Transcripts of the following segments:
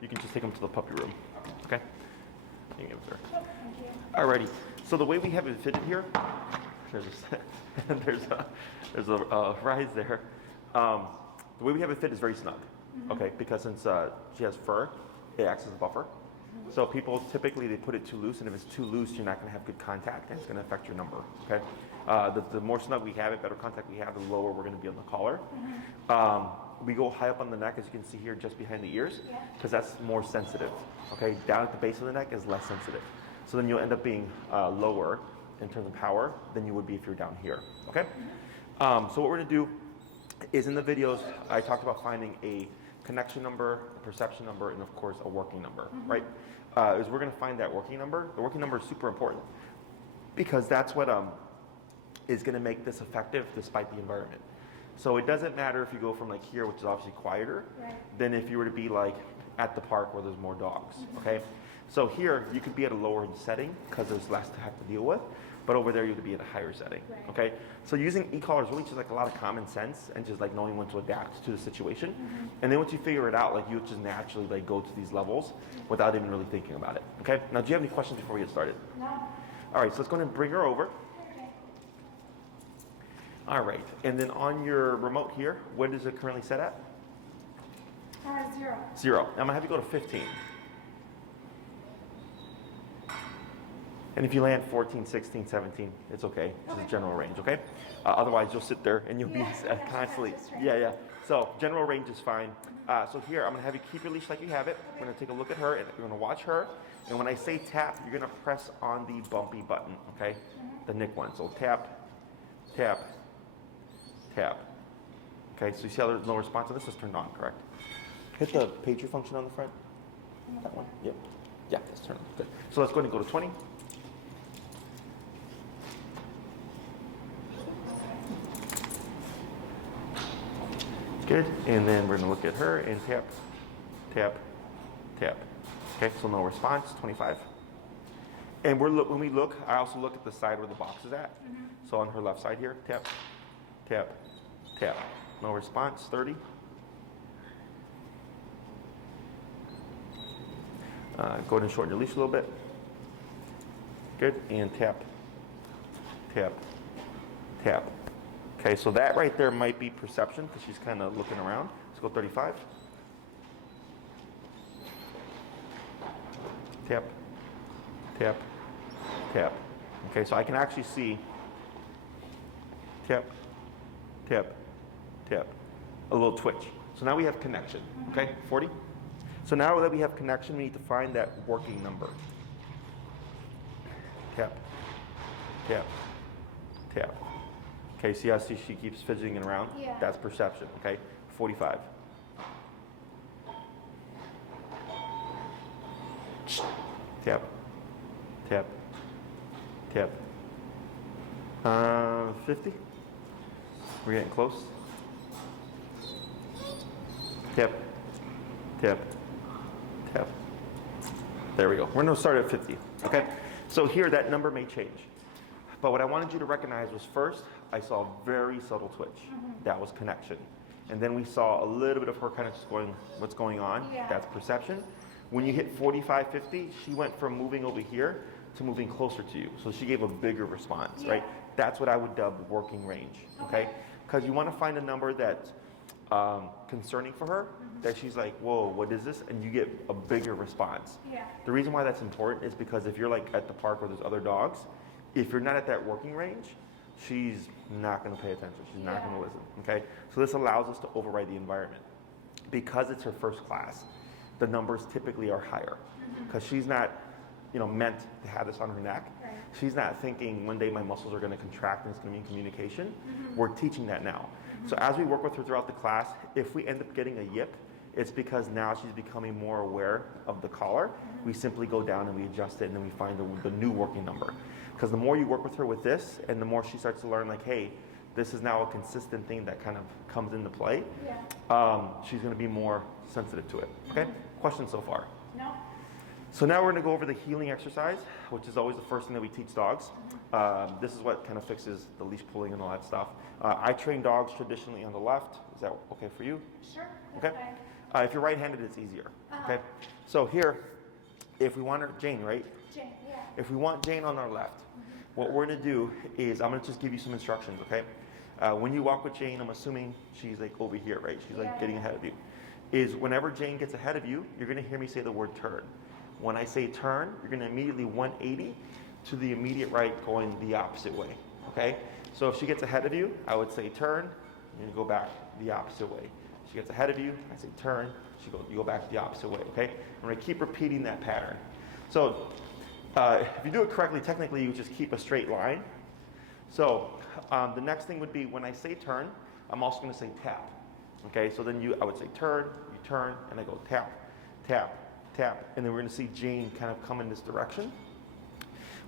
You can just take them to the puppy room. Okay? You can give it to her. Oh, thank you. Alrighty. So the way we have it fitted here, there's a rise there. The way we have it fit is very snug. Okay, because since she has fur, it acts as a buffer. So people typically they put it too loose, and if it's too loose, you're not going to have good contact, and it's going to affect your number. Okay, the more snug we have it, better contact we have, the lower we're going to be on the collar. We go high up on the neck, as you can see here, just behind the ears, because that's more sensitive. Okay, down at the base of the neck is less sensitive. So then you'll end up being lower in terms of power than you would be if you're down here. Okay, so what we're going to do is in the videos I talked about finding a connection number, a perception number, and of course a working number, right? Is we're going to find that working number. The working number is super important because that's what is going to make this effective despite the environment. So it doesn't matter if you go from like here, which is obviously quieter, than if you were to be like at the park where there's more dogs, okay? So here you could be at a lower setting because there's less to have to deal with, but over there you would be at a higher setting, okay? So using e-collar is really just like a lot of common sense and just like knowing when to adapt to the situation. And then once you figure it out, like you just naturally like go to these levels without even really thinking about it, okay? Now, do you have any questions before we get started? No. All right, so let's go ahead and bring her over. Okay. All right, and then on your remote here, what is it currently set at? 0. 0. I'm gonna have you go to 15. And if you land 14, 16, 17, it's okay. It's a general range, okay? Otherwise, you'll sit there and you'll be constantly, yeah. So general range is fine. So here, I'm gonna have you keep your leash like you have it. We're gonna take a look at her and we're gonna watch her. And when I say tap, you're gonna press on the bumpy button, okay? The Nick one. So tap, tap, tap. Okay, so you see how there's no response to this? Is turned on, correct? Hit the pager function on the front. That one, yep. Yeah, it's turned on, good. So let's go ahead and go to 20. Good, and then we're gonna look at her and tap, tap, tap. Okay, so no response, 25. And when we look, I also look at the side where the box is at. So on her left side here, tap, tap, tap. No response, 30. Go ahead and shorten your leash a little bit. Good, and tap, tap, tap. Okay, so that right there might be perception because she's kind of looking around. Let's go 35. Tap, tap, tap. Okay, so I can actually see tap, tap, tap, a little twitch. So now we have connection, okay, 40. So now that we have connection, we need to find that working number. Tap, tap, tap. Okay, see how she keeps fidgeting around? Yeah. That's perception, okay? 45. Tap, tap, tap. 50. We're getting close. Tap, tap, tap. There we go. We're gonna start at 50, okay? So here, that number may change. But what I wanted you to recognize was first, I saw a very subtle twitch. That was connection. And then we saw a little bit of her kind of just going, what's going on? Yeah. That's perception. When you hit 45, 50, she went from moving over here to moving closer to you. So she gave a bigger response, right? That's what I would dub working range, okay? Because you want to find a number that's concerning for her, that she's like, whoa, what is this? And you get a bigger response. Yeah. The reason why that's important is because if you're like at the park where there's other dogs, if you're not at that working range, she's not going to pay attention. She's not going to listen, okay? So this allows us to override the environment. Because it's her first class, the numbers typically are higher because she's not, meant to have this on her neck. Right. She's not thinking one day my muscles are going to contract and it's going to be in communication. We're teaching that now. So as we work with her throughout the class, if we end up getting a yip, it's because now she's becoming more aware of the collar. We simply go down and we adjust it and then we find the new working number. Because the more you work with her with this and the more she starts to learn like, hey, this is now a consistent thing that kind of comes into play, she's going to be more sensitive to it. Okay? Questions so far? No. So now we're going to go over the healing exercise, which is always the first thing that we teach dogs. This is what kind of fixes the leash pulling and all that stuff. I train dogs traditionally on the left. Is that okay for you? Sure. That's Okay. If you're right-handed, it's easier. Okay. So here, if we want Jane, right? Jane, yeah. If we want Jane on our left, what we're gonna do is I'm gonna just give you some instructions, okay? When you walk with Jane, I'm assuming she's like over here, right? She's like getting ahead of you. Is whenever Jane gets ahead of you, you're gonna hear me say the word turn. When I say turn, you're gonna immediately 180 to the immediate right, going the opposite way, okay? So if she gets ahead of you, I would say turn, and you go back the opposite way. She gets ahead of you, I say turn, you go back the opposite way, okay? I'm gonna keep repeating that pattern. So if you do it correctly, technically you just keep a straight line. So the next thing would be when I say turn, I'm also gonna say tap, okay? So then I would say turn, you turn, and I go tap, tap, tap, and then we're gonna see Jane kind of come in this direction.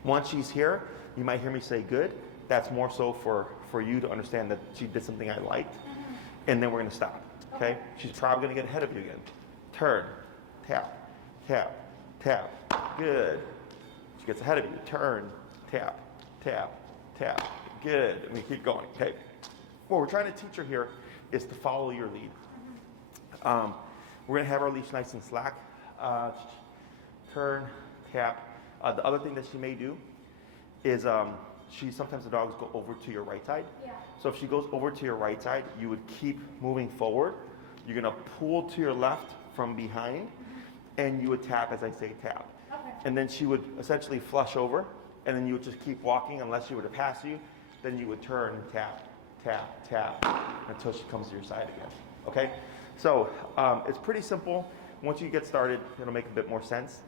Once she's here, you might hear me say good. That's more so for you to understand that she did something I liked, and then we're gonna stop. Okay? She's probably gonna get ahead of you again. Turn, tap, tap, tap. Good. She gets ahead of you. Turn, tap, tap, tap. Good. And we keep going. Okay? What we're trying to teach her here is to follow your lead. We're gonna have our leash nice and slack. Turn, tap. The other thing that she may do is sometimes the dogs go over to your right side. Yeah. So if she goes over to your right side, you would keep moving forward. You're gonna pull to your left from behind, and you would tap as I say tap. Okay. And then she would essentially flush over, and then you would just keep walking unless she were to pass you. Then you would turn and tap, tap, tap, until she comes to your side again. Okay? So it's pretty simple. Once you get started, it'll make a bit more sense.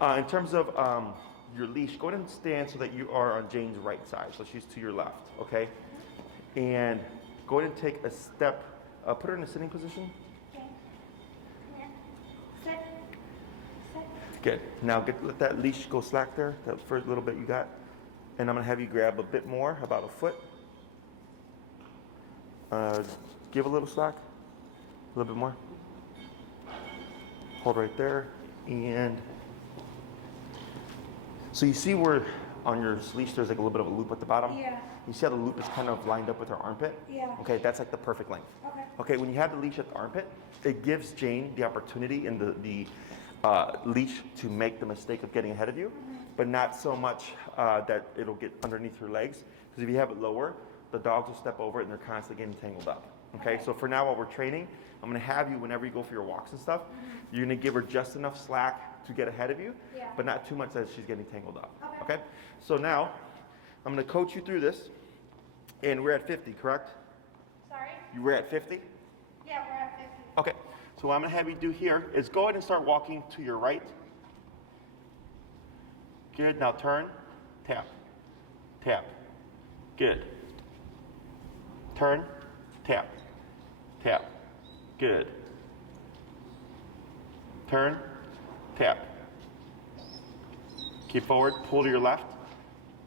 In terms of your leash, go ahead and stand so that you are on Jane's right side. So she's to your left, okay? And go ahead and take a step. Put her in a sitting position. Okay. Yeah. Sit. Sit. Good. Now let that leash go slack there, that first little bit you got. And I'm gonna have you grab a bit more, about a foot. Give a little slack, a little bit more. Hold right there, and so you see where on your leash there's like a little bit of a loop at the bottom? Yeah. You see how the loop is kind of lined up with her armpit? Yeah. Okay, that's like the perfect length. Okay. Okay, when you have the leash at the armpit, it gives Jane the opportunity in the leash to make the mistake of getting ahead of you, but not so much that it'll get underneath her legs. Because if you have it lower, the dogs will step over it and they're constantly getting tangled up. Okay, so for now while we're training, I'm gonna have you, whenever you go for your walks and stuff, you're gonna give her just enough slack to get ahead of you, but not too much that she's getting tangled up. Okay? So now, I'm gonna coach you through this, and we're at 50, correct? Sorry? You were at 50? Yeah, we're at 50. Okay, so what I'm gonna have you do here is go ahead and start walking to your right. Good, now turn, tap, tap. Good. Turn, tap, tap. Good. Turn, tap. Keep forward, pull to your left.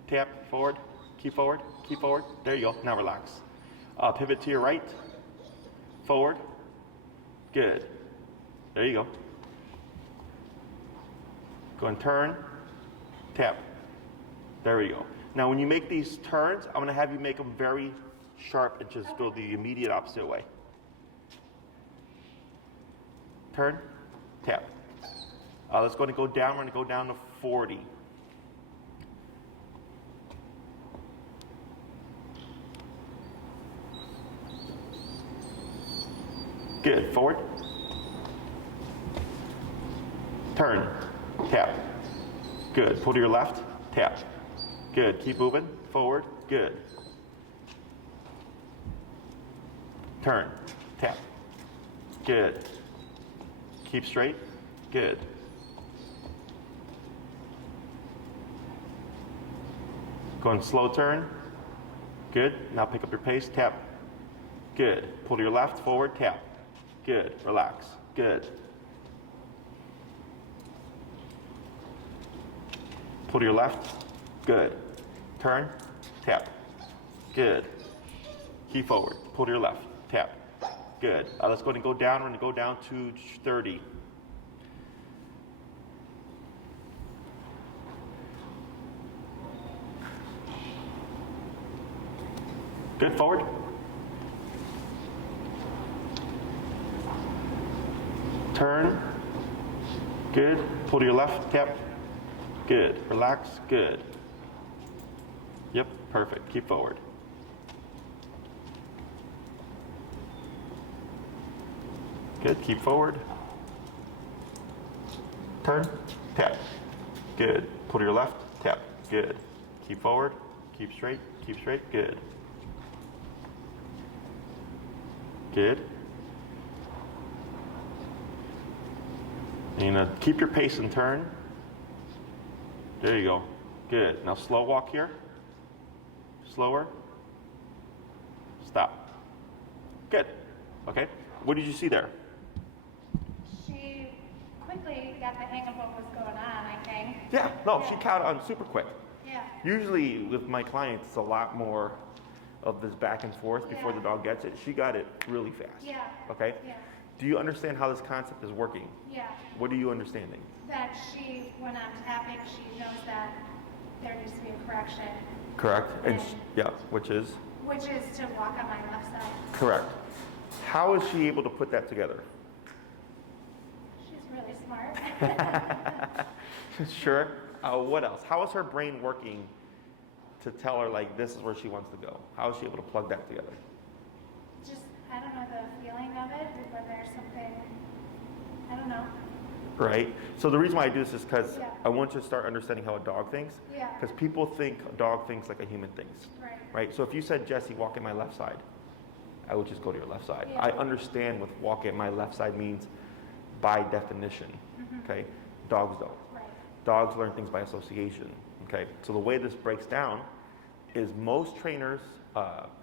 Tap, forward, keep forward, keep forward. There you go, now relax. Pivot to your right, forward. Good. There you go. Go and turn, tap. There we go. Now when you make these turns, I'm gonna have you make them very sharp and just go the immediate opposite way. Turn, tap. Let's go and go down. We're gonna go down to 40. Good. Forward. Turn. Tap. Good. Pull to your left. Tap. Good. Keep moving. Forward. Good. Turn. Tap. Good. Keep straight. Good. Going slow turn. Good. Now pick up your pace. Tap. Good. Pull to your left. Forward. Tap. Good. Relax. Good. Pull to your left. Good. Turn. Tap. Good. Keep forward. Pull to your left. Tap. Good. Let's go ahead and go down. We're going to go down to 30. Good. Forward. Turn. Good. Pull to your left. Tap. Good. Relax. Good. Yep. Perfect. Keep forward. Good. Keep forward. Turn. Tap. Good. Pull to your left. Tap. Good. Keep forward. Keep straight. Keep straight. Good. Good. And keep your pace and turn. There you go. Good. Now slow walk here. Slower. Stop. Good. Okay. What did you see there? She quickly got the hang of what was going on, I think. Yeah. No, she caught on super quick. Yeah. Usually with my clients, it's a lot more of this back and forth before the dog gets it. She got it really fast. Yeah. Okay? Yeah. Do you understand how this concept is working? Yeah. What are you understanding? That she, when I'm tapping, she knows that there needs to be a correction, Correct. And yeah, which is? which is to walk on my left side. Correct. How is she able to put that together? She's really smart. Sure. What else? How is her brain working to tell her, like, this is where she wants to go? How is she able to plug that together? Just, I don't know the feeling of it, when there's something, I don't know. Right? So the reason why I do this is because Yeah. I want you to start understanding how a dog thinks. Yeah. Because people think a dog thinks like a human thinks. Right. Right? So if you said, Jesse, walk in my left side, I would just go to your left side. Yeah. I understand what walk in my left side means by definition. Okay? Dogs don't. Right. Dogs learn things by association. Okay? So the way this breaks down is most trainers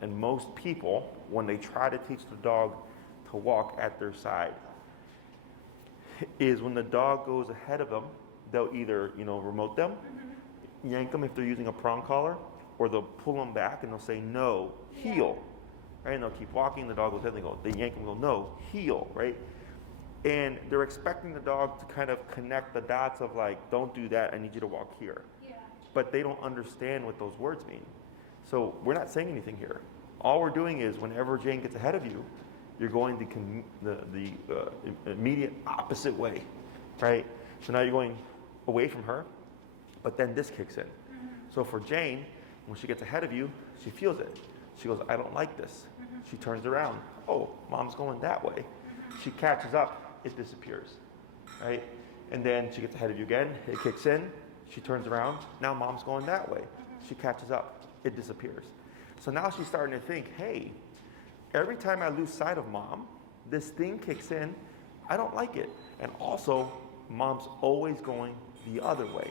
and most people, when they try to teach the dog to walk at their side, is when the dog goes ahead of them, they'll either, remote them, yank them if they're using a prong collar, or they'll pull them back and they'll say, no, heel. Right? And they'll keep walking, the dog goes ahead, they yank them and go, no, heel, right? And they're expecting the dog to kind of connect the dots of like, don't do that, I need you to walk here. Yeah. But they don't understand what those words mean. So we're not saying anything here. All we're doing is whenever Jane gets ahead of you, you're going the immediate opposite way, right? So now you're going away from her, but then this kicks in. So for Jane, when she gets ahead of you, she feels it. She goes, I don't like this. She turns around. Oh, mom's going that way. She catches up, it disappears, right? And then she gets ahead of you again, it kicks in, she turns around, now mom's going that way. She catches up, it disappears. So now she's starting to think, hey, every time I lose sight of mom, this thing kicks in, I don't like it. And also, mom's always going the other way,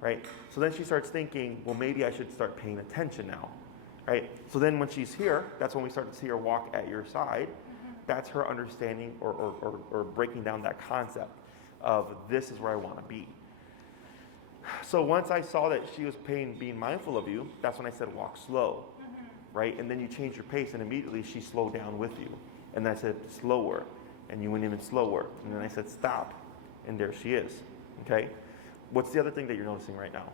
right? So then she starts thinking, well, maybe I should start paying attention now, right? So then when she's here, that's when we start to see her walk at your side. That's her understanding or breaking down that concept of this is where I want to be. So once I saw that she was being mindful of you, that's when I said walk slow, right? And then you change your pace and immediately she slowed down with you. And then I said slower, and you went even slower. And then I said stop, and there she is, okay? What's the other thing that you're noticing right now?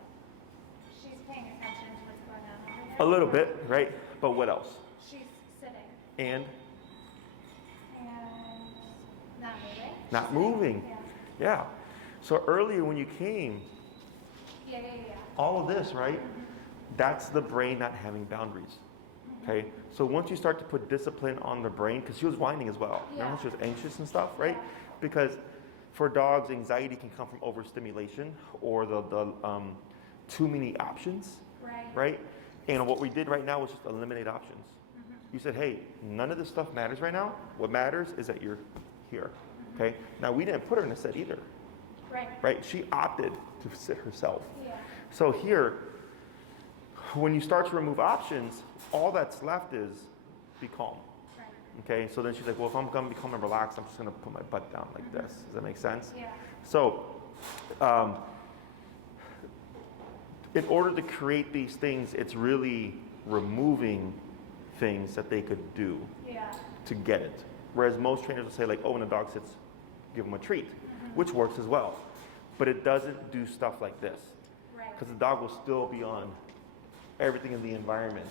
She's paying attention to what's going on over there. A little bit, right? But what else? She's sitting And and not moving. not She's moving. sitting. Yeah. So earlier when you came, Yeah. all of this, right? That's the brain not having boundaries. Okay? So once you start to put discipline on the brain, because she was whining as well. Yeah. Remember, she was anxious and stuff, right? Yeah. Because for dogs, anxiety can come from overstimulation or the too many options, Right. right? And what we did right now was just eliminate options. You said, hey, none of this stuff matters right now. What matters is that you're here. Okay? Now, we didn't put her in a sit either, Right. right? She opted to sit herself. Yeah. So here, when you start to remove options, all that's left is be calm. Right. Okay? So then she's like, well, if I'm going to be calm and relaxed, I'm just going to put my butt down like this. Does that make sense? Yeah. So, in order to create these things, it's really removing things that they could do Yeah. to get it. Whereas most trainers will say like, oh, when a dog sits, give them a treat, which works as well. But it doesn't do stuff like this. Right. Because the dog will still be on everything in the environment.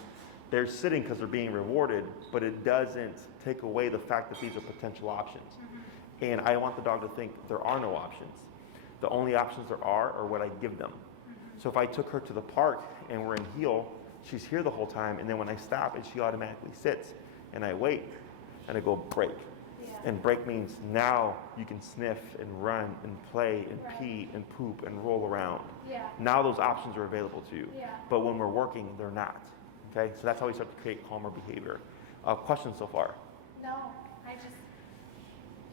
They're sitting because they're being rewarded, but it doesn't take away the fact that these are potential options. And I want the dog to think there are no options. The only options there are what I give them. So if I took her to the park and we're in heel, she's here the whole time, and then when I stop and she automatically sits, and I wait, and I go break. Yeah. And break means now you can sniff and run and play and Right. pee and poop and roll around. Yeah. Now those options are available to you. Yeah. But when we're working, they're not. Okay, so that's how we start to create calmer behavior. Questions so far? No, I just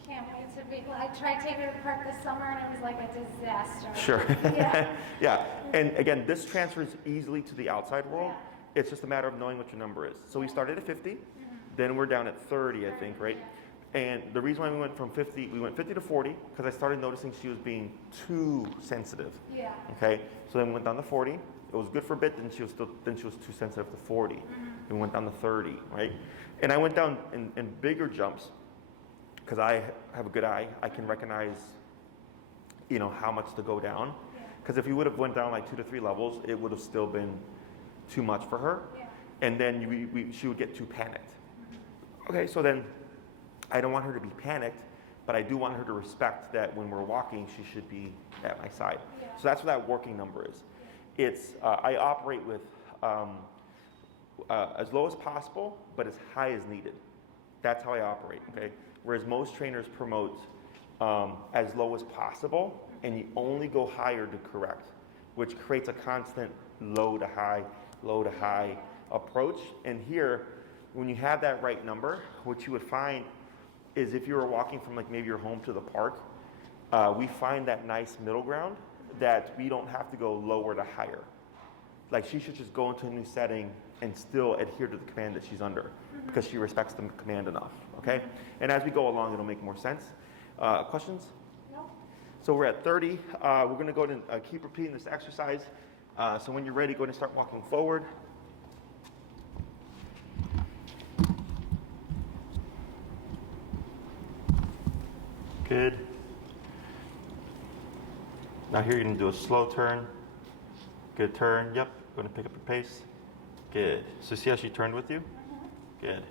can't wait to be. I tried taking her to the park this summer and it was like a disaster. Sure. Yeah. Yeah. And again, this transfers easily to the outside world. Yeah. It's just a matter of knowing what your number is. So we started at 50, then we're down at 30, I think, right? And the reason why we went from 50, we went 50 to 40, because I started noticing she was being too sensitive. Yeah. Okay. So then we went down to 40. It was good for a bit, then she was too sensitive to 40. We went down to 30, right? And I went down in bigger jumps because I have a good eye. I can recognize, how much to go down. Because if we would have went down like 2 to 3 levels, it would have still been too much for her. Yeah. And then she would get too panicked. Okay, so then I don't want her to be panicked, but I do want her to respect that when we're walking, she should be at my side. Yeah. So that's what that working number is. It's I operate with as low as possible, but as high as needed. That's how I operate. Okay. Whereas most trainers promote as low as possible, and you only go higher to correct, which creates a constant low to high approach. And here, when you have that right number, what you would find is if you were walking from like maybe your home to the park, we find that nice middle ground that we don't have to go lower to higher. Like she should just go into a new setting and still adhere to the command that she's under because she respects the command enough, okay? And as we go along, it'll make more sense. Questions? No. So we're at 30. We're gonna go ahead and keep repeating this exercise. So when you're ready, go ahead and start walking forward. Good. Now here you're going to do a slow turn. Good turn. Yep. Going to pick up your pace. Good. So see how she turned with you? Good.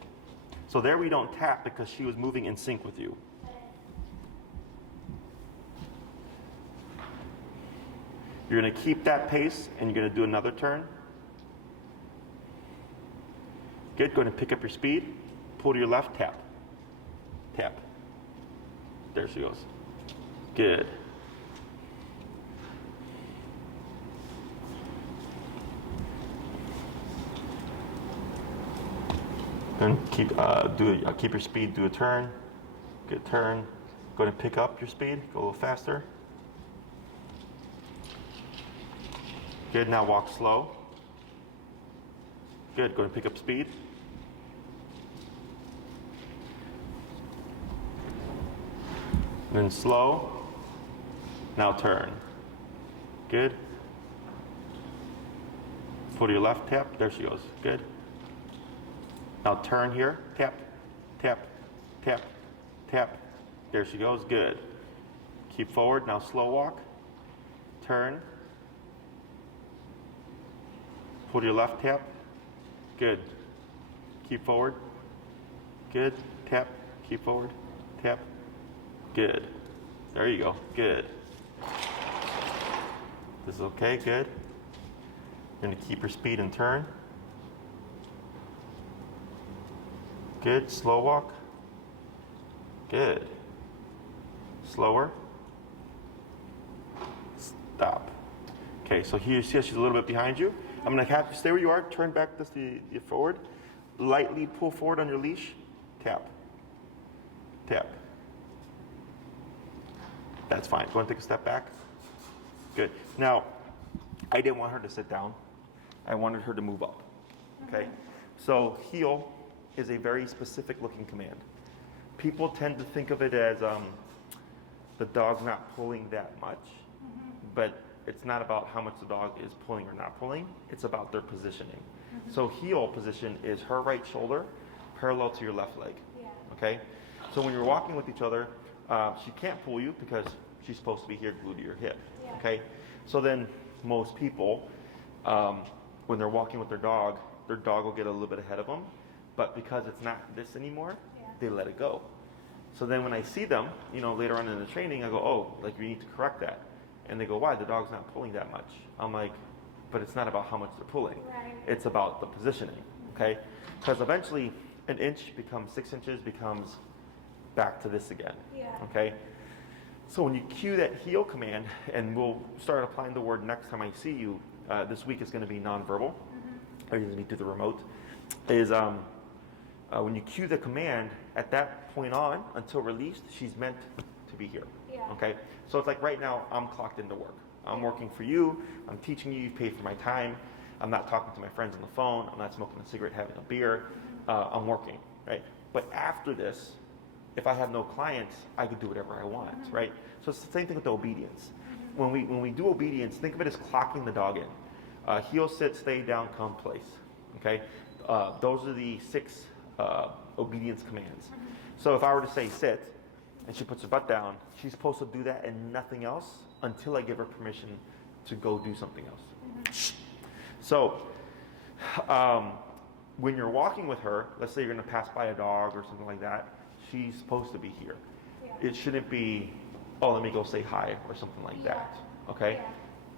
So there we don't tap because she was moving in sync with you. You're going to keep that pace and you're going to do another turn. Good. Go ahead and pick up your speed. Pull to your left. Tap. Tap. There she goes. Good. Then keep your speed. Do a turn. Good turn. Go ahead and pick up your speed. Go a little faster. Good. Now walk slow. Good. Go ahead and pick up speed. Then slow. Now turn. Good. Pull to your left, tap. There she goes. Good. Now turn here. Tap, tap, tap, tap. There she goes. Good. Keep forward. Now slow walk. Turn. Pull to your left, tap. Good. Keep forward. Good. Tap. Keep forward. Tap. Good. There you go. Good. This is okay. Good. You're going to keep your speed and turn. Good. Slow walk. Good. Slower. Stop. Okay, so here you see how she's a little bit behind you. I'm going to have you stay where you are. Turn back this forward. Lightly pull forward on your leash. Tap. Tap. That's fine. Go and take a step back. Good. Now, I didn't want her to sit down. I wanted her to move up. Okay? So heel is a very specific looking command. People tend to think of it as the dog's not pulling that much, but it's not about how much the dog is pulling or not pulling. It's about their positioning. So heel position is her right shoulder parallel to your left leg. Yeah. Okay? So when you're walking with each other, she can't pull you because she's supposed to be here glued to your hip. Yeah. Okay? So then most people, when they're walking with their dog will get a little bit ahead of them. But because it's not this anymore, Yeah. they let it go. So then when I see them, later on in the training, I go, oh, like you need to correct that. And they go, why? The dog's not pulling that much. I'm like, but it's not about how much they're pulling. Right. It's about the positioning, okay? Because eventually an inch becomes 6 inches, becomes back to this again, Yeah. okay? So when you cue that heel command, and we'll start applying the word next time I see you, this week is going to be nonverbal, or you're going to be through the remote, is when you cue the command, at that point on, until released, she's meant to be here, Yeah. okay? So it's like right now, I'm clocked into work. I'm working for you, I'm teaching you, you pay for my time, I'm not talking to my friends on the phone, I'm not smoking a cigarette, having a beer, I'm working, right? But after this, if I have no clients, I could do whatever I want, right? So it's the same thing with the obedience. When we do obedience, think of it as clocking the dog in. Heel, sit, stay, down, come, place, okay? Those are the 6 obedience commands. So if I were to say sit, and she puts her butt down, she's supposed to do that and nothing else until I give her permission to go do something else. So when you're walking with her, let's say you're going to pass by a dog or something like that, she's supposed to be here. Yeah. It shouldn't be, oh, let me go say hi or something like that. Okay? Yeah.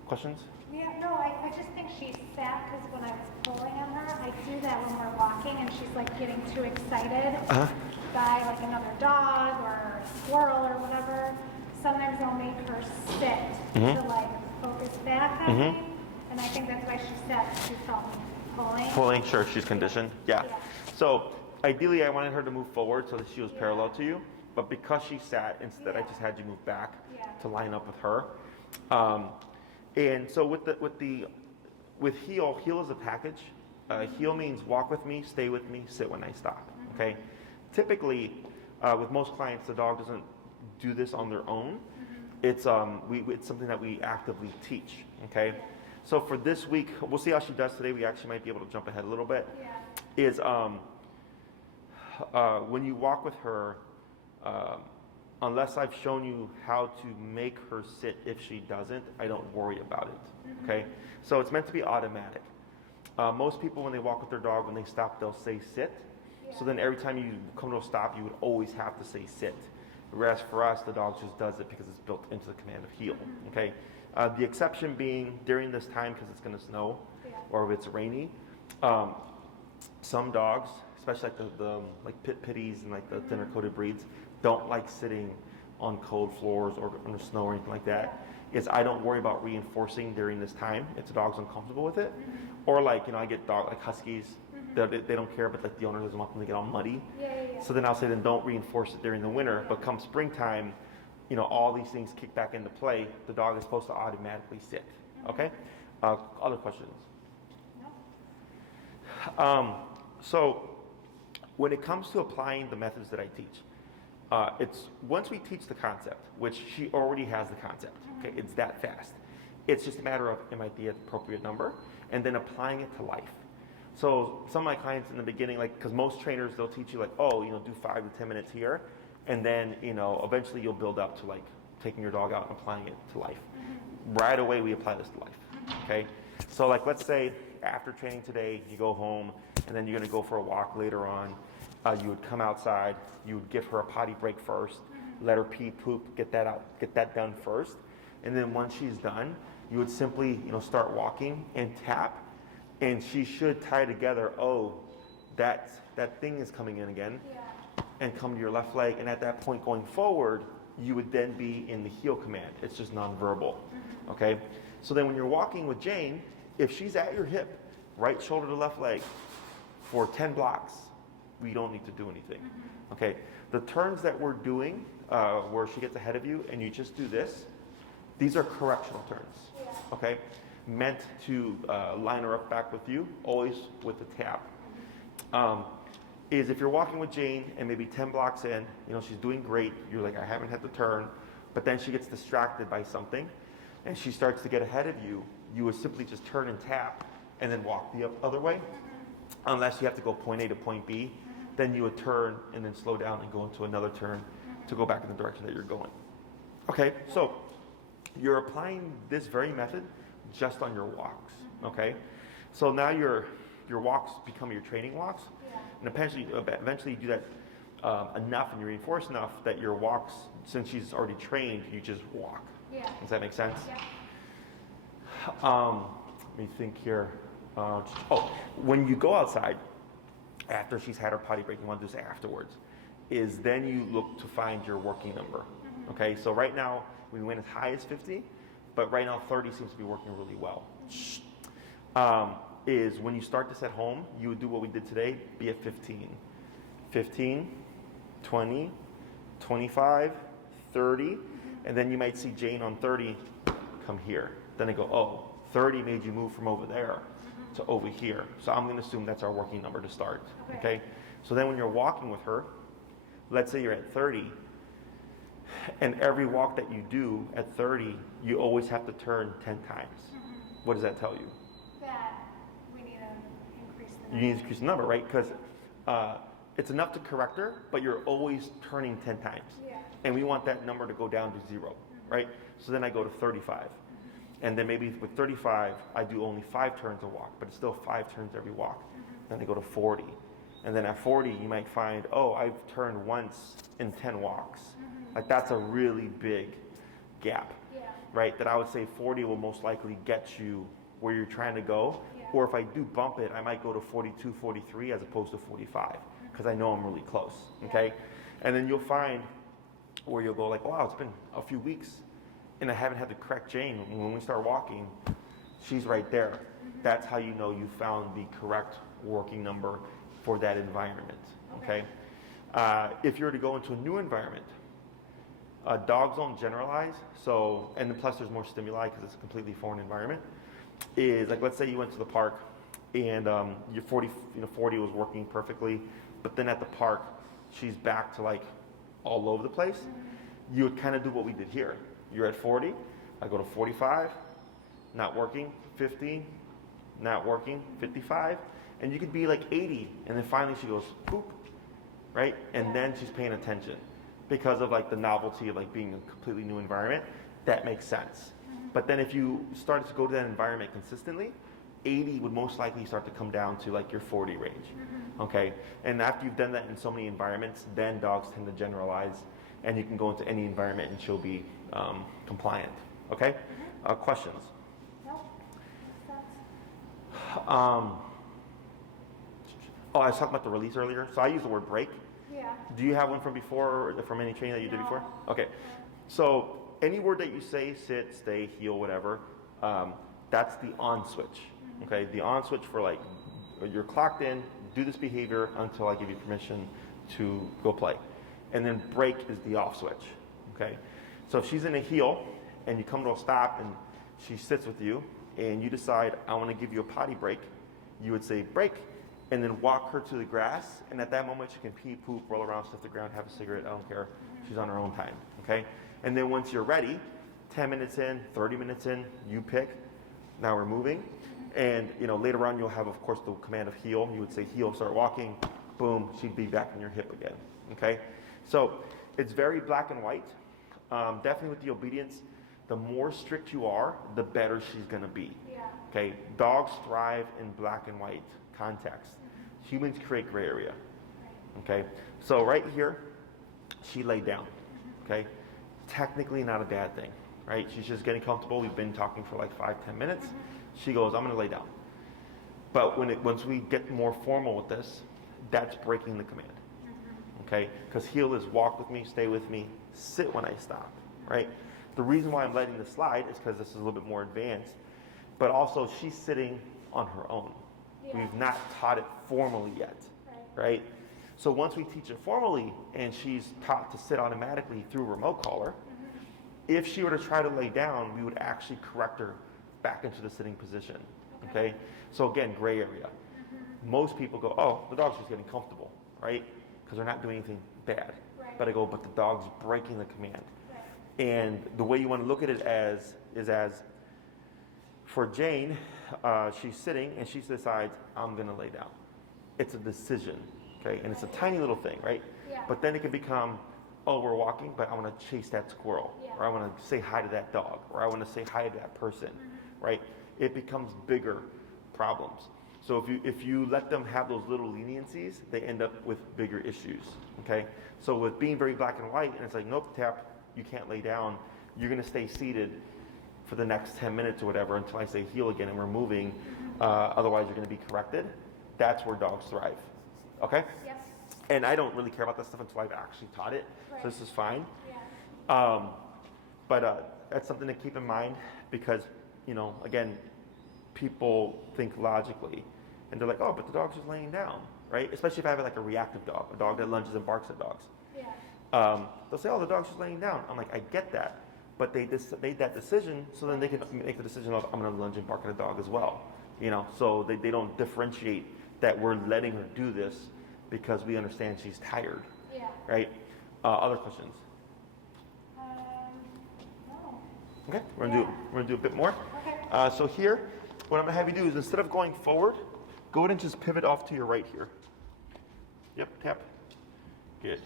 Questions? Yeah, no, I just think she's sat because when I was pulling on her, I do that when we're walking and she's like getting too excited by like another dog or a squirrel or whatever. Sometimes I'll make her sit to like focus back on me. And I think that's why she sat, she felt me pulling. Pulling, sure, she's conditioned. Yeah. So ideally I wanted her to move forward so that she was parallel to you. But because she sat, instead I just had you move back to line up with her. And so with heel is a package. Heel means walk with me, stay with me, sit when I stop. Okay. Typically, with most clients, the dog doesn't do this on their own. It's it's something that we actively teach. Okay. So for this week, we'll see how she does today. We actually might be able to jump ahead a little bit. Yeah. Is when you walk with her, unless I've shown you how to make her sit if she doesn't, I don't worry about it, okay? So it's meant to be automatic. Most people, when they walk with their dog, when they stop, they'll say sit. So then every time you come to a stop, you would always have to say sit. Whereas for us, the dog just does it because it's built into the command of heel, okay? The exception being during this time, because it's going to snow or if it's rainy, some dogs, especially like the like pit pitties and like the thinner coated breeds, don't like sitting on cold floors or under snow or anything like that. Is I don't worry about reinforcing during this time if the dog's uncomfortable with it. Or like, I get dog like huskies, they don't care, but like the owner doesn't want them to get all muddy. So then I'll say then don't reinforce it during the winter, but come springtime, all these things kick back into play. The dog is supposed to automatically sit. Okay? Other questions? No. So when it comes to applying the methods that I teach, it's once we teach the concept, which she already has the concept, okay, it's that fast. It's just a matter of am I the appropriate number, and then applying it to life. So some of my clients in the beginning, like, because most trainers, they'll teach you like, oh, do 5 to 10 minutes here, and then eventually you'll build up to like taking your dog out and applying it to life. Right away we apply this to life. Okay, so like let's say after training today, you go home, and then you're going to go for a walk later on. You would come outside, you would give her a potty break first, let her pee, poop, get that out, get that done first. And then once she's done, you would simply, start walking and tap, and she should tie together, oh, that thing is coming in again, and come to your left leg. And at that point going forward, you would then be in the heel command. It's just nonverbal, okay? So then when you're walking with Jane, if she's at your hip, right shoulder to left leg, for 10 blocks, we don't need to do anything. Okay, the turns that we're doing, where she gets ahead of you and you just do this, these are correctional turns. Okay, meant to line her up back with you, always with the tap. Is if you're walking with Jane and maybe 10 blocks in, she's doing great, you're like, I haven't had the turn, but then she gets distracted by something and she starts to get ahead of you, you would simply just turn and tap and then walk the other way. Unless you have to go point A to point B, then you would turn and then slow down and go into another turn to go back in the direction that you're going. Okay, so you're applying this very method just on your walks. Okay, so now your walks become your training walks, and eventually you do that enough and you reinforce enough that your walks, since she's already trained, you just walk. Yeah. Does that make sense? Yeah. Let me think here. When you go outside, after she's had her potty break, you want to do this afterwards, is then you look to find your working number. Mm-hmm. Okay, so right now we went as high as 50, but right now 30 seems to be working really well. Is when you start this at home, you would do what we did today, be at 15. 15, 20, 25, 30, and then you might see Jane on 30 come here. Then I go, oh, 30 made you move from over there to over here. So I'm going to assume that's our working number to start. Okay? So then when you're walking with her, let's say you're at 30, and every walk that you do at 30, you always have to turn 10 times. What does that tell you? That we need to increase the number. You need to increase the number, right? Because it's enough to correct her, but you're always turning 10 times. Yeah. And we want that number to go down to 0, right? So then I go to 35. And then maybe with 35, I do only 5 turns a walk, but it's still 5 turns every walk. Then I go to 40. And then at 40, you might find, oh, I've turned once in 10 walks. Like that's a really big gap, right? That I would say 40 will most likely get you where you're trying to go. Yeah. Or if I do bump it, I might go to 42, 43 as opposed to 45 because I know I'm really close, okay? And then you'll find where you'll go like, wow, it's been a few weeks and I haven't had to correct Jane. When we start walking, she's right there. That's how you know you found the correct working number for that environment, okay? If you were to go into a new environment, dogs don't generalize, so, and then plus there's more stimuli because it's a completely foreign environment, is like, let's say you went to the park and your 40 was working perfectly, but then at the park, she's back to like all over the place. You would kind of do what we did here. You're at 40, I go to 45, not working, 50, not working, 55, and you could be like 80, and then finally she goes, boop, right? And then she's paying attention. Because of like the novelty of like being a completely new environment, that makes sense. But then if you started to go to that environment consistently, 80 would most likely start to come down to like your 40 range, okay? And after you've done that in so many environments, then dogs tend to generalize, and you can go into any environment and she'll be compliant, okay? Questions? No, makes sense. I was talking about the release earlier, so I used the word break. Yeah. Do you have one from before, or from any training that you did before? No. Okay. So any word that you say, sit, stay, heel, whatever, that's the on switch. Okay. The on switch for like, you're clocked in, do this behavior until I give you permission to go play. And then break is the off switch. Okay. So if she's in a heel and you come to a stop and she sits with you and you decide, I want to give you a potty break, you would say break. And then walk her to the grass, and at that moment she can pee, poop, roll around, sniff the ground, have a cigarette, I don't care. She's on her own time, okay? And then once you're ready, 10 minutes in, 30 minutes in, you pick. Now we're moving. And later on you'll have, of course, the command of heel. You would say heel, start walking, boom, she'd be back on your hip again, okay? So it's very black and white. Definitely with the obedience, the more strict you are, the better she's gonna be. Yeah. Okay, dogs thrive in black and white context. Humans create gray area. Okay, so right here, she laid down. Okay, technically not a bad thing, right? She's just getting comfortable. We've been talking for like 5-10 minutes. She goes, I'm gonna lay down. But once we get more formal with this, that's breaking the command. Okay, because heel is walk with me, stay with me, sit when I stop, right? The reason why I'm letting this slide is because this is a little bit more advanced, but also she's sitting on her own. Yeah. We've not taught it formally yet, right? So once we teach it formally and she's taught to sit automatically through a remote collar, if she were to try to lay down, we would actually correct her back into the sitting position, okay? So again, gray area. Most people go, oh, the dog's just getting comfortable, right? Because they're not doing anything bad. Right. But I go, but the dog's breaking the command. Right. And the way you want to look at it is as for Jane, she's sitting and she decides, I'm going to lay down. It's a decision, okay? And it's a tiny little thing, right? Yeah. But then it can become, oh, we're walking, but I want to chase that squirrel. Yeah. Or I want to say hi to that dog. Or I want to say hi to that person, right? It becomes bigger problems. So if you let them have those little leniencies, they end up with bigger issues, okay? So with being very black and white, and it's like, nope, tap, you can't lay down, you're gonna stay seated for the next 10 minutes or whatever until I say heel again and we're moving, otherwise you're gonna be corrected. That's where dogs thrive, okay? Yep. And I don't really care about that stuff until I've actually taught it, Right. so this is fine. Yeah. But that's something to keep in mind because, you know, again, people think logically and they're like, oh, but the dog's just laying down, right? Especially if I have like a reactive dog, a dog that lunges and barks at dogs. Yeah. They'll say, oh, the dog's just laying down. I'm like, I get that. But they just made that decision so then they can make the decision of, I'm going to lunge and bark at a dog as well. You know, so they don't differentiate that we're letting her do this because we understand she's tired, Yeah. right? Other questions? No. Okay, we're gonna do a bit more. Okay. So here, what I'm gonna have you do is instead of going forward, go ahead and just pivot off to your right here. Yep, tap. Good.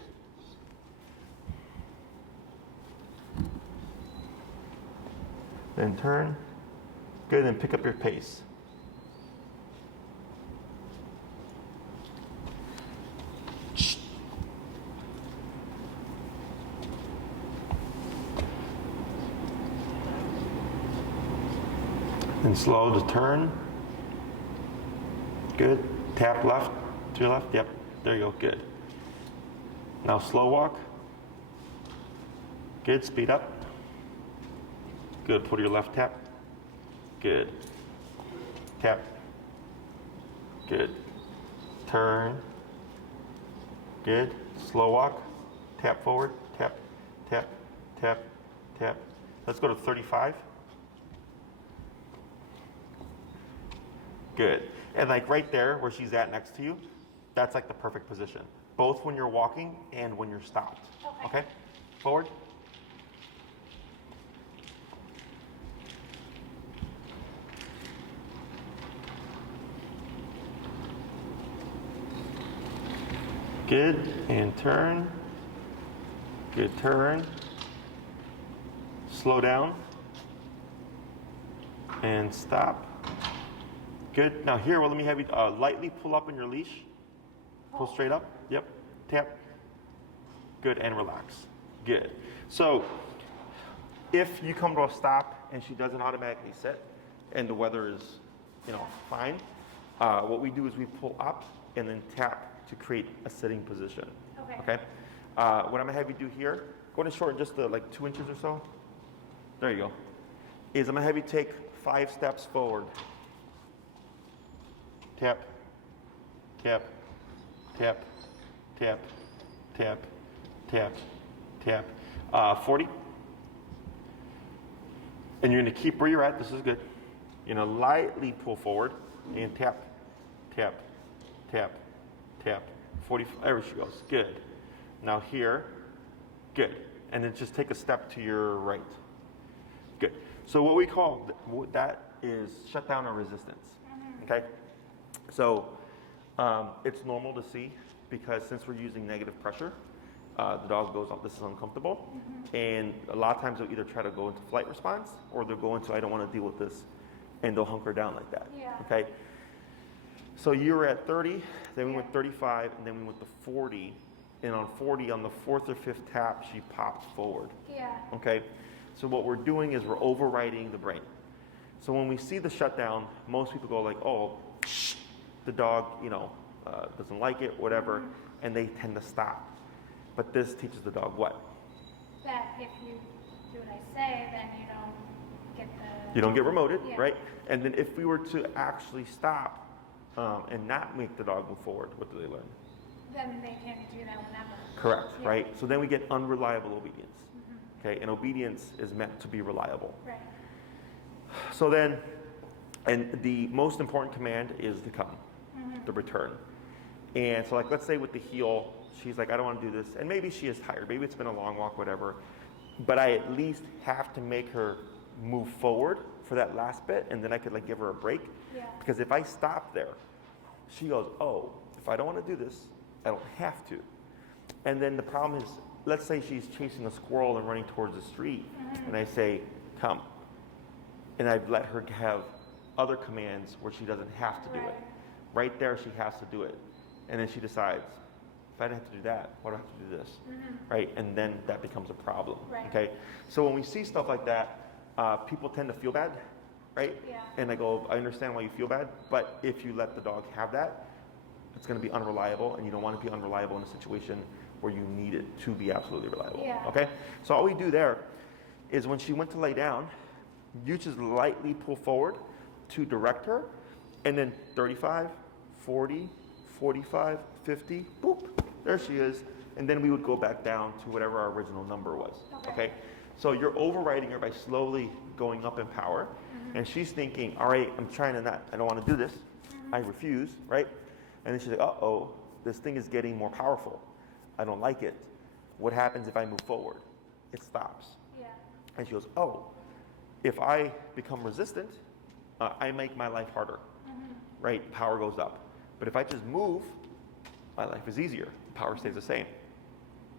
Then turn. Good, then pick up your pace. And slow to turn. Good. Tap left to your left. Yep. There you go. Good. Now slow walk. Good. Speed up. Good. Pull to your left tap. Good. Tap. Good. Turn. Good. Slow walk. Tap forward. Tap. Tap. Tap. Tap. Let's go to 35. Good. And like right there where she's at next to you, that's like the perfect position. Both when you're walking and when you're stopped. Okay? Forward. Good. And turn. Good. Turn. Slow down. And stop. Good. Now here, well, let me have you lightly pull up on your leash. Pull straight up. Yep. Tap. Good. And relax. Good. So if you come to a stop and she doesn't automatically sit and the weather is, you know, fine, what we do is we pull up and then tap to create a sitting position. Okay. What I'm gonna have you do here, go ahead and shorten just the like 2 inches or so. There you go. Is I'm gonna have you take 5 steps forward. Tap, tap, tap, tap, tap, tap, tap. 40. And you're going to keep where you're at. This is good. You're going to lightly pull forward and tap, tap, tap, tap. 40. There she goes. Good. Now here. Good. And then just take a step to your right. Good. So what we call that is shutdown or resistance. Okay? So it's normal to see because since we're using negative pressure, the dog goes, oh, this is uncomfortable. And a lot of times they'll either try to go into flight response or they'll go into, I don't want to deal with this, and they'll hunker down like that. Yeah. Okay? So you were at 30, then we went 35, and then we went to 40. And on 40, on the 4th or 5th tap, she popped forward. Yeah. Okay? So what we're doing is we're overriding the brain. So when we see the shutdown, most people go like, oh, the dog, you know, doesn't like it, whatever, and they tend to stop. But this teaches the dog what? That if you do what I say, then you don't get the... You don't get remoted, Yeah. right? And then if we were to actually stop and not make the dog move forward, what do they learn? Then they can do that whenever. Correct, Yeah. right? So then we get unreliable obedience. Okay, and obedience is meant to be reliable. Right. So then, and the most important command is to come, the return. And so like, let's say with the heel, she's like, I don't want to do this. And maybe she is tired. Maybe it's been a long walk, whatever. But I at least have to make her move forward for that last bit. And then I could like give her a break. Yeah. Because if I stop there, she goes, oh, if I don't want to do this, I don't have to. And then the problem is, let's say she's chasing a squirrel and running towards the street. And I say, come. And I've let her have other commands where she doesn't have to do it. right there she has to do it. And then she decides, if I didn't have to do that, why do I have to do this? Right? And then that becomes a problem. Right. Okay? So when we see stuff like that, people tend to feel bad, right? Yeah. And I go, I understand why you feel bad, but if you let the dog have that, it's going to be unreliable, and you don't want to be unreliable in a situation where you need it to be absolutely reliable. Yeah. Okay? So all we do there is when she went to lay down, you just lightly pull forward to direct her, and then 35, 40, 45, 50, boop, there she is. And then we would go back down to whatever our original number was. Okay? So you're overriding her by slowly going up in power. And she's thinking, all right, I don't want to do this. I refuse, right? And then she's like, uh-oh, this thing is getting more powerful. I don't like it. What happens if I move forward? It stops. Yeah. And she goes, oh, if I become resistant, I make my life harder, right? Power goes up. But if I just move, my life is easier. Power stays the same.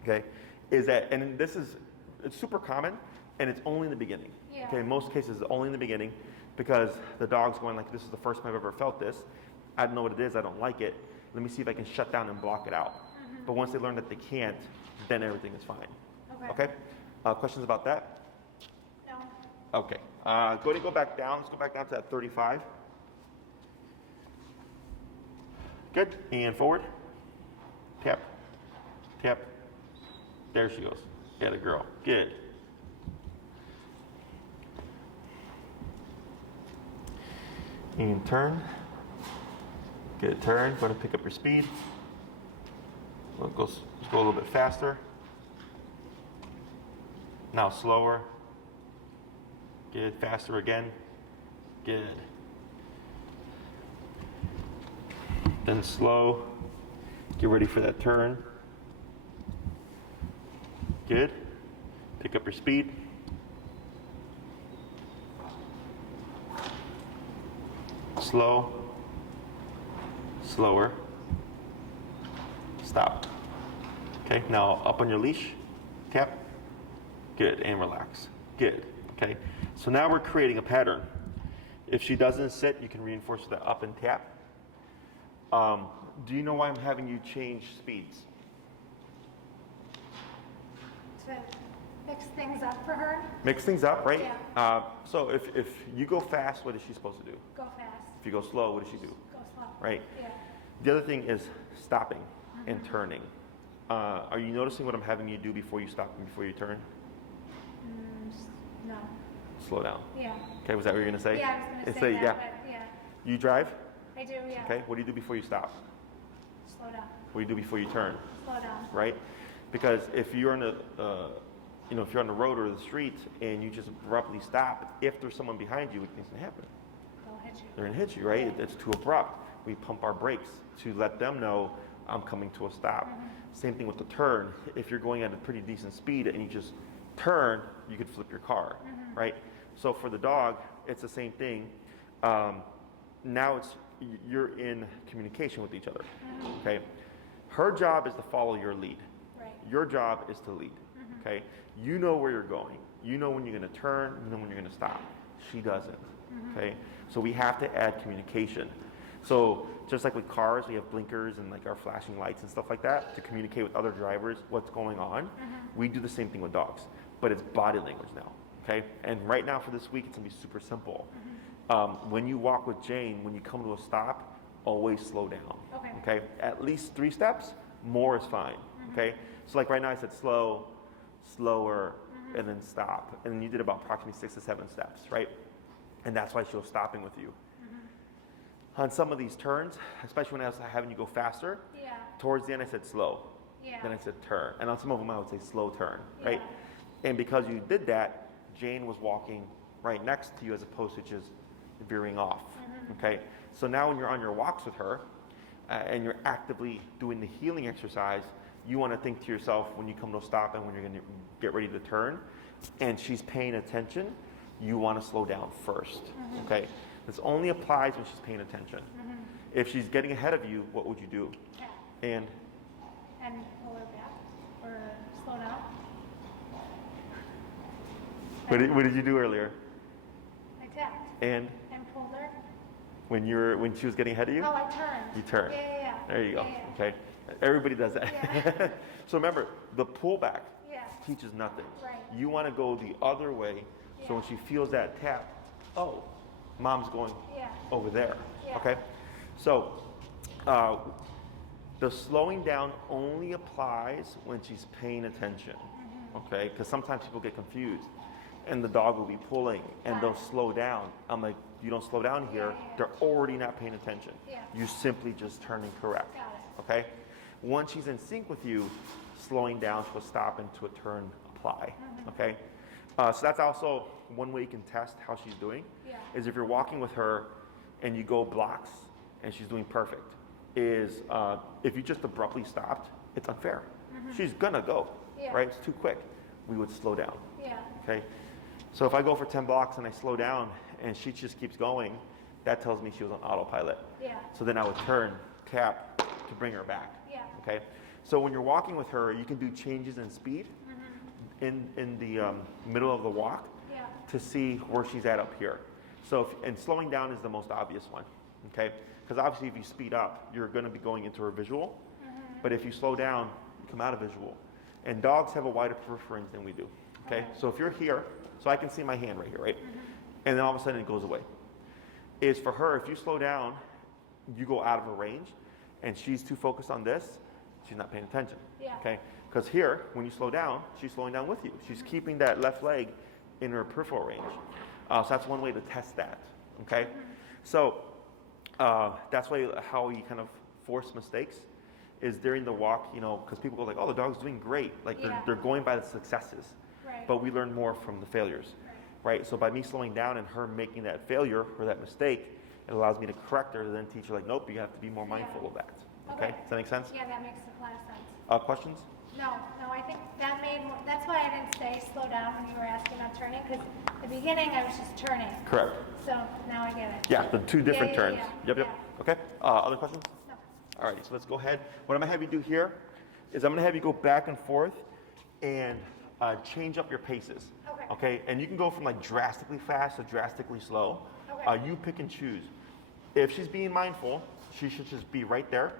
Okay? It's super common, and it's only in the beginning. Yeah. Okay, in most cases, it's only in the beginning, because the dog's going like, this is the first time I've ever felt this. I don't know what it is. I don't like it. Let me see if I can shut down and block it out. But once they learn that they can't, then everything is fine. Okay? Questions about that? No. Okay. Go ahead and go back down. Let's go back down to that 35. Good. And forward. Tap. Tap. There she goes. Get a girl. Good. And turn. Good turn. Go ahead and pick up your speed. Let's go a little bit faster. Now slower. Good. Faster again. Good. Then slow. Get ready for that turn. Good. Pick up your speed. Slow. Slower. Stop. Okay, now up on your leash. Tap. Good, and relax. Good. Okay, so now we're creating a pattern. If she doesn't sit, you can reinforce the up and tap. Do you know why I'm having you change speeds? To mix things up for her. Mix things up, right? Yeah. So if you go fast, what is she supposed to do? Go fast. If you go slow, what does she do? Go slow. Right? Yeah. The other thing is stopping and turning. Are you noticing what I'm having you do before you stop and before you turn? No. Slow down. Yeah. Okay, was that what you were going to say? Yeah, I was going to say that, yeah. but yeah. You drive? I do, yeah. Okay, what do you do before you stop? Slow down. What do you do before you turn? Slow down. Right? Because if you're on the, if you're on the road or the street and you just abruptly stop, if there's someone behind you, what's going to happen? They'll hit you. They're going to hit you, right? It's too abrupt. We pump our brakes to let them know I'm coming to a stop. Same thing with the turn. If you're going at a pretty decent speed and you just turn, you could flip your car, right? So for the dog, it's the same thing. Now you're in communication with each other, okay? Her job is to follow your lead. Right. Your job is to lead, okay? You know where you're going. You know when you're going to turn. You know when you're going to stop. She doesn't, okay? So we have to add communication. So just like with cars, we have blinkers and like our flashing lights and stuff like that to communicate with other drivers what's going on. We do the same thing with dogs, but it's body language now, okay? And right now for this week, it's gonna be super simple. When you walk with Jane, when you come to a stop, always slow down, okay? At least 3 steps, more is fine, okay? So like right now I said slow, slower, and then stop. And then you did about approximately 6 to 7 steps, right? And that's why she was stopping with you. On some of these turns, especially when I was having you go faster, towards the end I said slow. Then I said turn. And on some of them I would say slow turn, right? And because you did that, Jane was walking right next to you as opposed to just veering off, okay? So now when you're on your walks with her and you're actively doing the healing exercise, you want to think to yourself when you come to a stop and when you're going to get ready to turn and she's paying attention, you want to slow down first, okay? This only applies when she's paying attention. If she's getting ahead of you, what would you do? Tap. And pull her back or slow down. what did you do earlier? I tapped. And Pulled her. when she was getting ahead of you? Oh, I turned. You turn. Yeah. There you go. Yeah. Okay. Everybody does that. Yeah. So remember, the pullback Yeah. teaches nothing. Right. You want to go the other way. So when she feels that tap, oh, mom's going over there. Yeah. Okay. So the slowing down only applies when she's paying attention. Okay. Because sometimes people get confused, and the dog will be pulling, and they'll slow down. I'm like, you don't slow down here. They're already not paying attention. Yeah. You simply just turning correct. Got it. Okay? Once she's in sync with you, slowing down to a stop and to a turn apply. Okay? So that's also one way you can test how she's doing. Yeah. Is if you're walking with her and you go blocks and she's doing perfect. Is if you just abruptly stopped, it's unfair. She's gonna go. Yeah. Right? It's too quick. We would slow down. Yeah. Okay? So if I go for 10 blocks and I slow down and she just keeps going, that tells me she was on autopilot. Yeah. So then I would turn, tap to bring her back. Yeah. Okay. So when you're walking with her, you can do changes in speed in the middle of the walk Yeah. to see where she's at up here. So and slowing down is the most obvious one. Okay. Because obviously if you speed up, you're going to be going into her visual. But if you slow down, you come out of visual. And dogs have a wider preference than we do. Okay. So if you're here, so I can see my hand right here, right? And then all of a sudden it goes away. Is for her, if you slow down, you go out of her range, and she's too focused on this, she's not paying attention. Yeah. Okay? Because here, when you slow down, she's slowing down with you. She's keeping that left leg in her peripheral range. So that's one way to test that. Okay? So that's how we kind of force mistakes is during the walk, because people go like, oh, the dog's doing great. Like they're going by the successes. Right. But we learn more from the failures. Right? So by me slowing down and her making that failure or that mistake, it allows me to correct her to then teach her like, nope, you have to be more mindful of that. Okay? Does that make sense? Yeah, that makes a lot of sense. Questions? No, I think that that's why I didn't say slow down when you were asking about turning, because at the beginning I was just turning. Correct. So now I get it. Yeah, the two different turns. Yeah. Yep. Okay. Other questions? No. All right, so let's go ahead. What I'm gonna have you do here is I'm gonna have you go back and forth and change up your paces. Okay. And you can go from like drastically fast to drastically slow. Okay. You pick and choose. If she's being mindful, she should just be right there.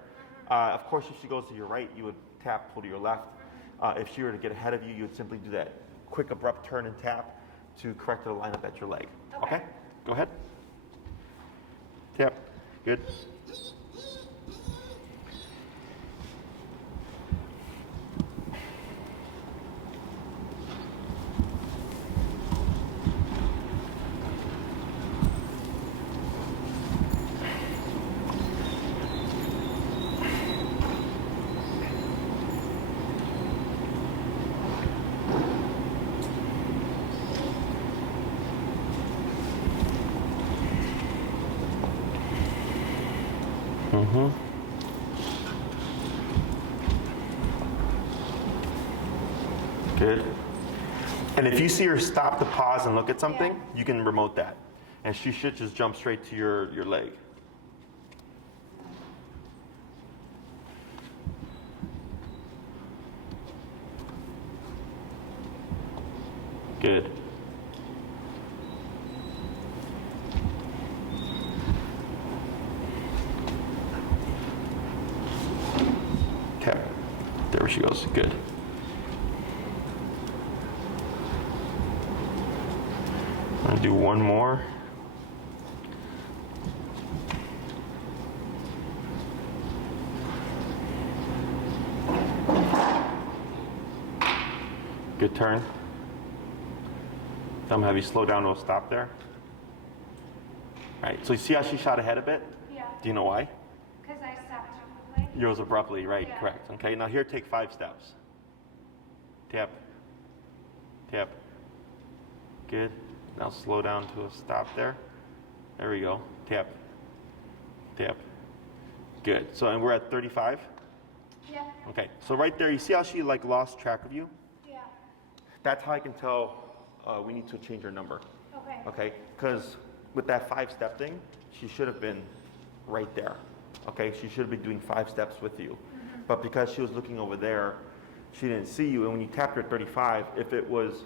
Of course, if she goes to your right, you would tap, pull to your left. If she were to get ahead of you, you would simply do that quick, abrupt turn and tap to correct her to line up at your leg. Okay? Go ahead. Tap. Good. Good. And if you see her stop to pause and look at something, you can remote that. And she should just jump straight to your leg. Good. Okay. There she goes. Good. I'm gonna do one more. Good turn. I'm gonna have you slow down to a stop there. All right, so you see how she shot ahead a bit? Yeah. Do you know why? Because I stopped too quickly. Yours abruptly, right, Yeah. correct. Okay, now here take 5 steps. Tap, tap. Good. Now slow down to a stop there. There we go. Tap, tap. Good. So, and we're at 35? Yeah. Okay, so right there, you see how she like lost track of you? Yeah. That's how I can tell we need to change her number. Okay. Okay, because with that 5-step thing, she should have been right there. Okay, she should have been doing 5 steps with you. But because she was looking over there, she didn't see you. And when you tapped her at 35, if it was,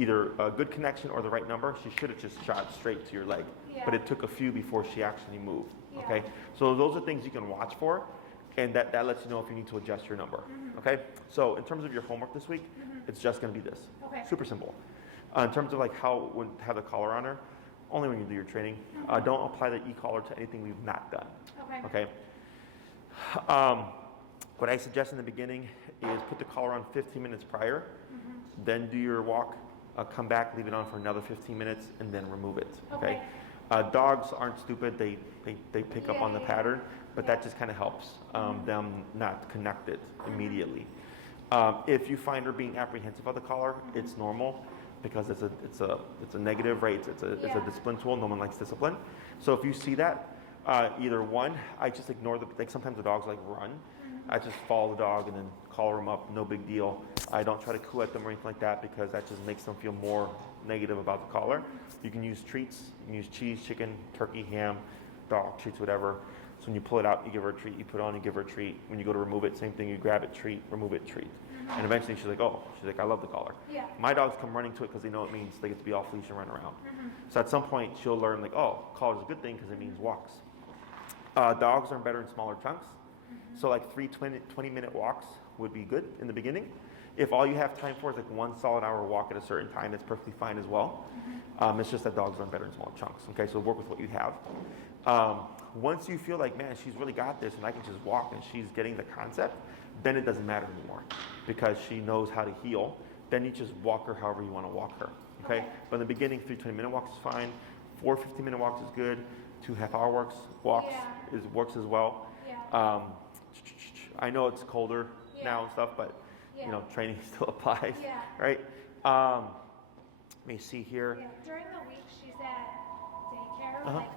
either a good connection or the right number, she should have just shot straight to your leg. Yeah. But it took a few before she actually moved. Yeah. Okay, so those are things you can watch for, and that lets you know if you need to adjust your number. Okay, so in terms of your homework this week, it's just going to be this. Okay. Super simple. In terms of like how when have the collar on her, only when you do your training. Don't apply the e-collar to anything we've not done. Okay. Okay. What I suggest in the beginning is put the collar on 15 minutes prior, then do your walk, come back, leave it on for another 15 minutes, and then remove it. Okay. Dogs aren't stupid; they pick up on the pattern, but that just kind of helps them not connect it immediately. If you find her being apprehensive of the collar, it's normal because it's a negative, right? It's a discipline tool. No one likes discipline. So if you see that, either one, I just ignore sometimes the dogs like run. I just follow the dog and then collar them up, no big deal. I don't try to coo at them or anything like that because that just makes them feel more negative about the collar. You can use treats, you can use cheese, chicken, turkey, ham, dog treats, whatever. So when you pull it out, you give her a treat, you put it on, you give her a treat. When you go to remove it, same thing, you grab it, treat, remove it, treat. And eventually she's like, I love the collar. Yeah. My dogs come running to it because they know it means they get to be off leash and run around. So at some point she'll learn like, collar's a good thing because it means walks. Dogs are better in smaller chunks. So like 20-minute walks would be good in the beginning. If all you have time for is like 1 solid hour walk at a certain time, that's perfectly fine as well. It's just that dogs run better in small chunks. Okay, so work with what you have. Once you feel like, man, she's really got this and I can just walk and she's getting the concept, then it doesn't matter anymore because she knows how to heel. Then you just walk her however you want to walk her. Okay? But in the beginning, 3 20-minute walks is fine. 4 15-minute walks is good. 2 half-hour walks works as well. Yeah. I know it's colder now and stuff, but training still applies, right? Let me see here. Yeah. During the week, she's at daycare, like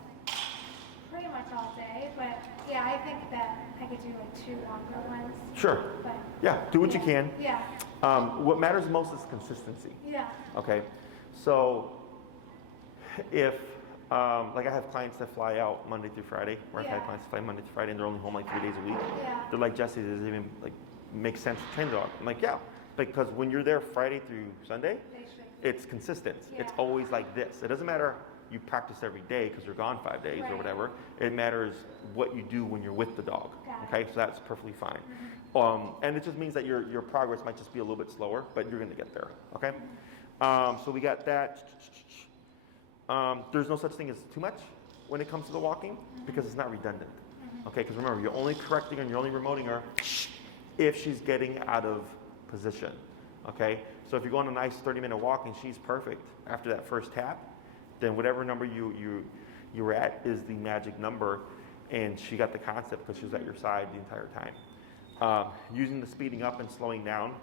pretty much all day. But yeah, I think that I could do like 2 longer ones. Sure. But, yeah, do what you can. Yeah. What matters most is consistency. Yeah. Okay, so if like I have clients that fly out Monday through Friday, or I've had clients that fly Monday through Friday and they're only home like 3 days a week. Yeah. They're like, Jesse, does it even like make sense to train the dog? I'm like, yeah, because when you're there Friday through Sunday, it's consistent. It's always like this. It doesn't matter you practice every day because you're gone 5 days or whatever. It matters what you do when you're with the dog. Okay, so that's perfectly fine. And it just means that your progress might just be a little bit slower, but you're going to get there. Okay, so we got that. There's no such thing as too much when it comes to the walking because it's not redundant. Okay, because remember, you're only correcting and you're only remoting her if she's getting out of position. Okay, so if you go on a nice 30-minute walk and she's perfect after that first tap, then whatever number you were at is the magic number, and she got the concept because she was at your side the entire time. Using the speeding up and slowing down,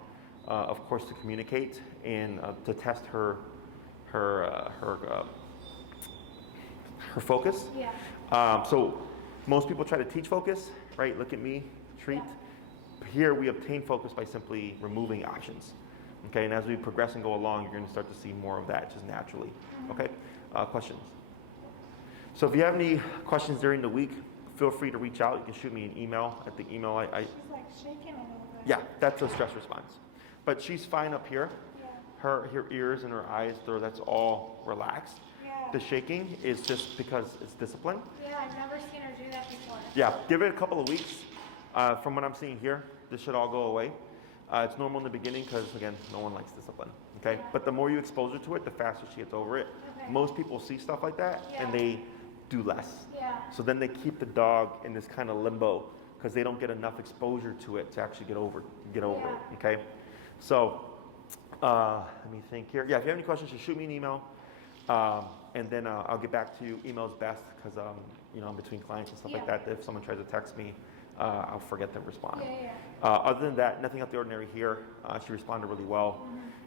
of course, to communicate and to test her focus. Yeah. So most people try to teach focus, right? Look at me, treat. Yeah. Here we obtain focus by simply removing options. Okay, and as we progress and go along, you're going to start to see more of that just naturally. Okay, questions? So if you have any questions during the week, feel free to reach out. You can shoot me an email at the email She's like shaking a little bit. Yeah, that's a stress response. But she's fine up here. Yeah. Her ears and her eyes, that's all relaxed. Yeah. The shaking is just because it's discipline. Yeah, I've never seen her do that before. Yeah, give it a couple of weeks. From what I'm seeing here, this should all go away. It's normal in the beginning because, again, no one likes discipline. Okay, but the more you expose her to it, the faster she gets over it. Okay. Most people see stuff like that and they do less. Yeah. So then they keep the dog in this kind of limbo because they don't get enough exposure to it to actually get over it. Okay, so let me think here. Yeah, if you have any questions, just shoot me an email, and then I'll get back to you. Email's best because I'm between clients and stuff like that. If someone tries to text me, I'll forget to respond. Other than that, nothing out of the ordinary here. She responded really well,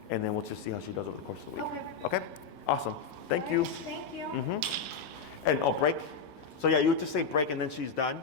and then we'll just see how she does over the course of the week. Okay? Awesome. Thank you. Thank you. And break. So yeah, you would just say break, and then she's done.